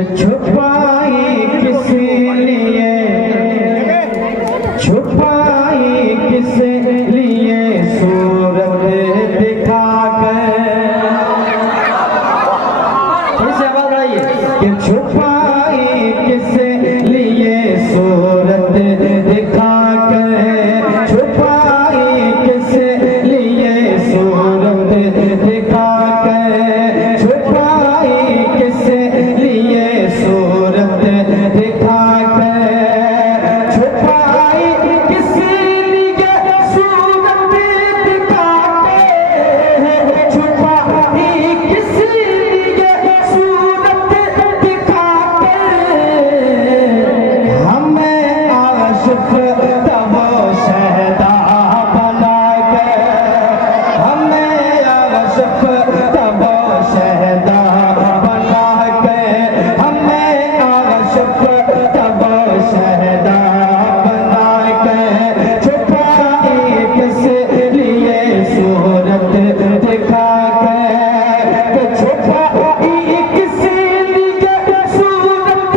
कि छुपाई किस लिए, छुपाई किस लिए सूरत दिखा कर, इसे आवाज बढ़ाइए कि छुपाई किस लिए सूरत दिखा कर, छुपाई किस लिए सूरत दिखा कर, छुपाई किस लिए सूरत दिखा कर, छुपाई किस लिए सूरत दिखा कर, छुपाई किस लिए सूरत दिखा कर, हमें आशिक तब शहदा बना कर, हमें आशिक तब शहदा बना कर, हमें आशिक तब शहदा बना कर, छुपाई किस लिए सूरत दिखा कर, छुपाई किस लिए सूरत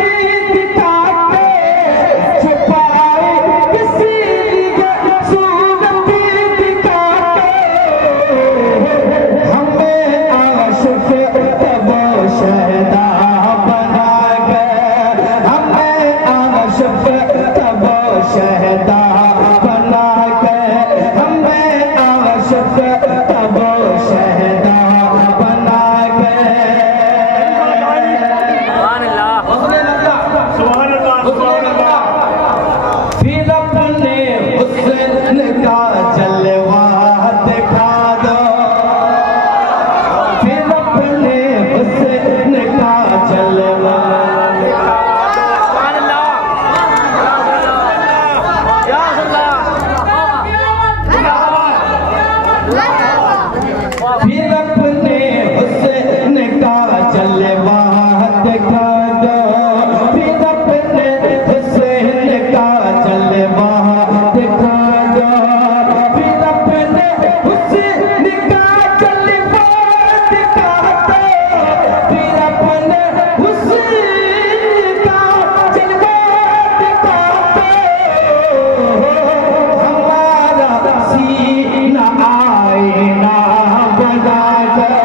दिखा कर, छुपाई किस लिए सूरत दिखा कर, हमें आशिक तब शहदा बना कर, हमें आशिक तब शहदा बना कर, हमें आशिक तब शहदा बना कर। फिर अपने हुस्न का जलवा दिखा दो, फिर अपने हुस्न का जलवा दिखा दो, फिर अपने हुस्न का जलवा दिखा दो, फिर अपने हुस्न का जलवा दिखा दो, फिर अपने हुस्न का जलवा दिखा दो, फिर अपने हुस्न का जलवा दिखा दो, हमारा सीना आईना बना कर,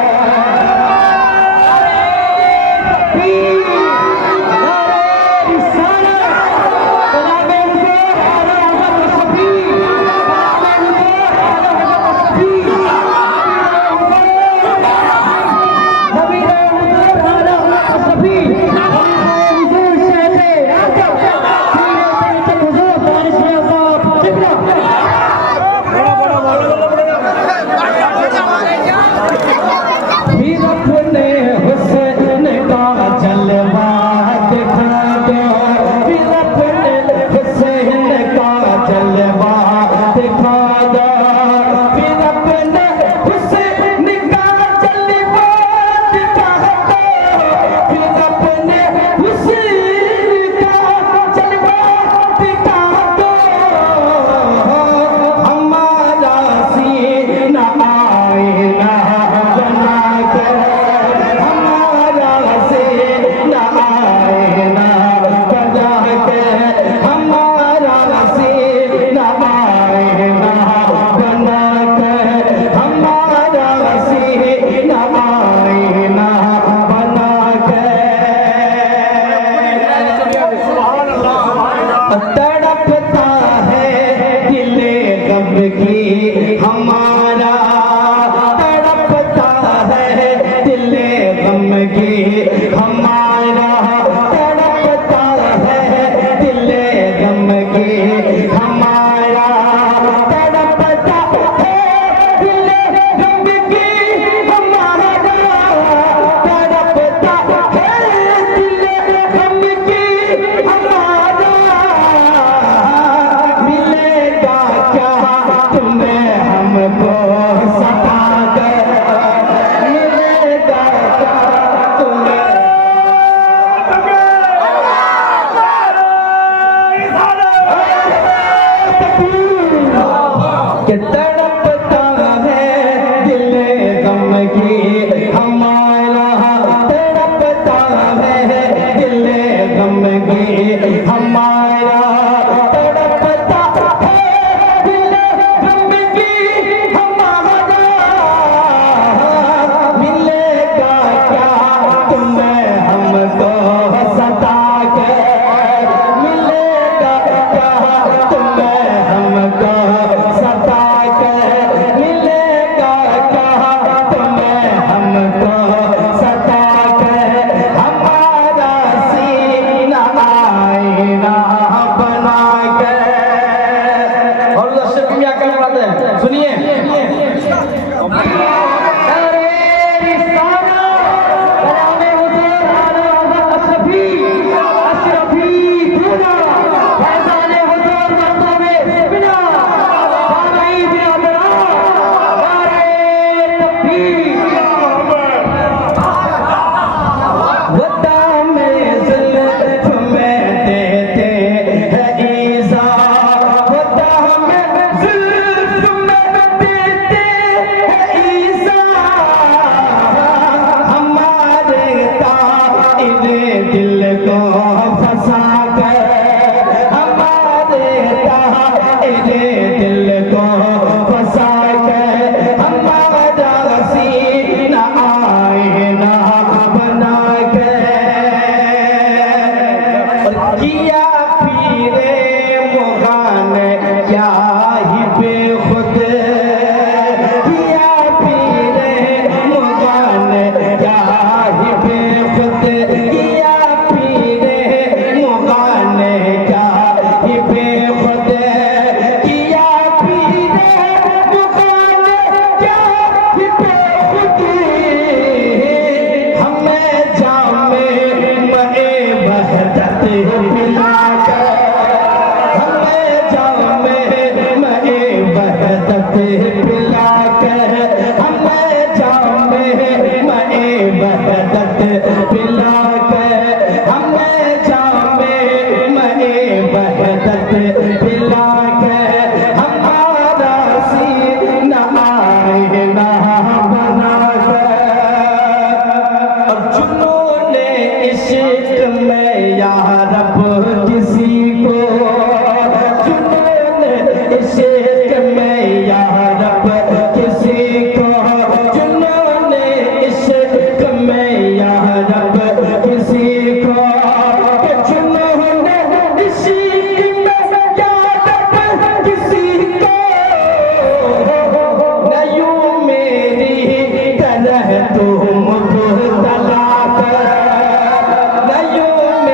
गमगीन हमारा तड़पता है दिल गमगीन हमारा। मिलेगा क्या तुम्हें हमको सता कर, मिलेगा क्या तुम्हें हमको सता कर, मिलेगा क्या तुम्हें हमको सता कर। हमारा सीना आईना बना कर। और दर्शक क्या कर पाते हैं, सुनिए। दिल को फंसा कर हमारे दिल को फंसा कर हमारा सीना आईना बना कर। किया पीरे मुगान क्या ही बेखुद, किया पीरे मुगान क्या ही बेखुद, किया पीरे मुगान क्या ही बेखुद, किया पीरे मुगान क्या ही बेखुद। हमें जामे मए वहदत पिलाकर, हमें जामे मए वहदत पिलाकर, हमें जामे मए वहदत पिलाकर, हमें जामे मए वहदत पिलाकर हमारा सीना आईना बना कर। और जुनून इश्क में या रब किसी को, जुनून इश्क में या रब किसी को, जुनून इश्क में या रब किसी को, जुनून इश्क में या रब किसी को। न यूं मेरी तरह तुम मुब्तला कर, न यूं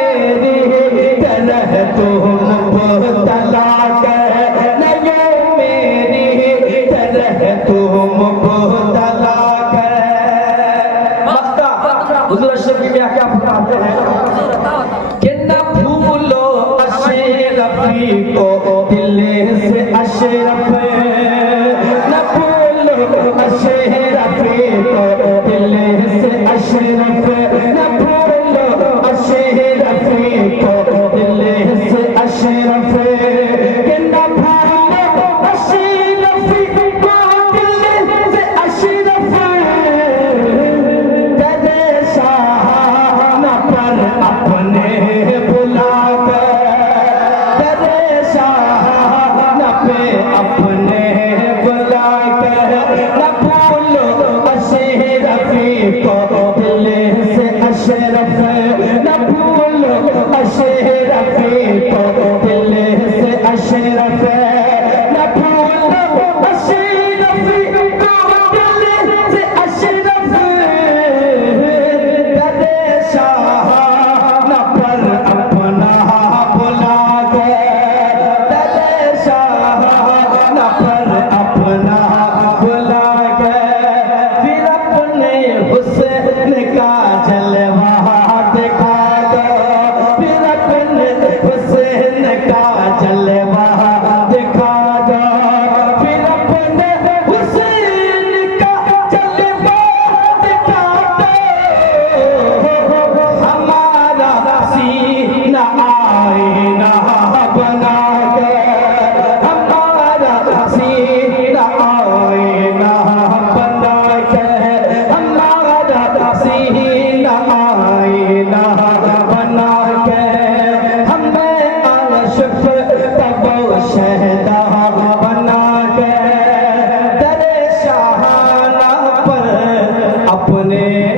अपने